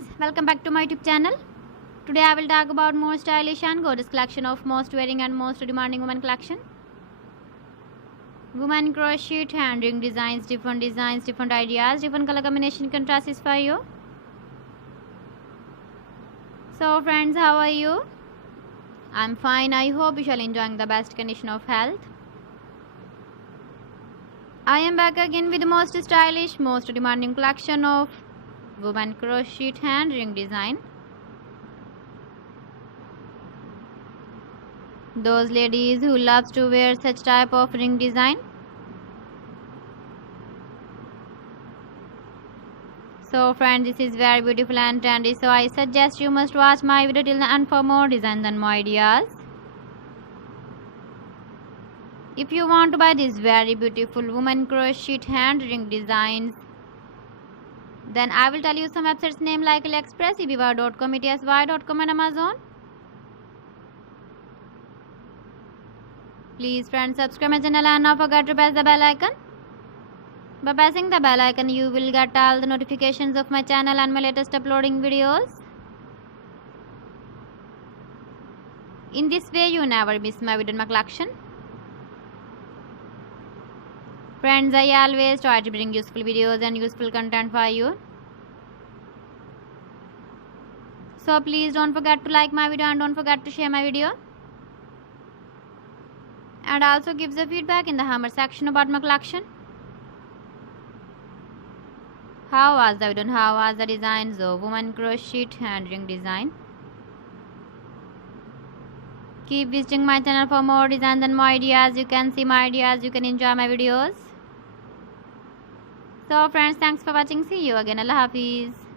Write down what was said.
friends, welcome back to my YouTube channel. Today I will talk about more stylish and gorgeous collection of most wearing and most demanding women collection. Women crochet hand ring designs, different ideas, different color combination contrasts for you. So friends, how are you? I'm fine. I hope you shall enjoying the best condition of health. I am back again with the most stylish, most demanding collection of women crochet hand ring design. Those ladies who loves to wear such type of ring design. So friends, this is very beautiful and trendy, so I suggest you must watch my video till the end for more designs and more ideas. If you want to buy these very beautiful women crochet hand ring designs, then I will tell you some websites name like AliExpress, eBay.com, ETSY.com and Amazon. Please friends, subscribe my channel and not forget to press the bell icon. By pressing the bell icon, you will get all the notifications of my channel and my latest uploading videos. In this way, you never miss my video in my collection. Friends, I always try to bring useful videos and useful content for you. So please don't forget to like my video and don't forget to share my video. And also give the feedback in the comment section about my collection. How was the video and how was the designs of women crochet hand ring design? Keep visiting my channel for more designs and more ideas. You can see my ideas, you can enjoy my videos. So friends, thanks for watching. See you again. Allah Hafiz.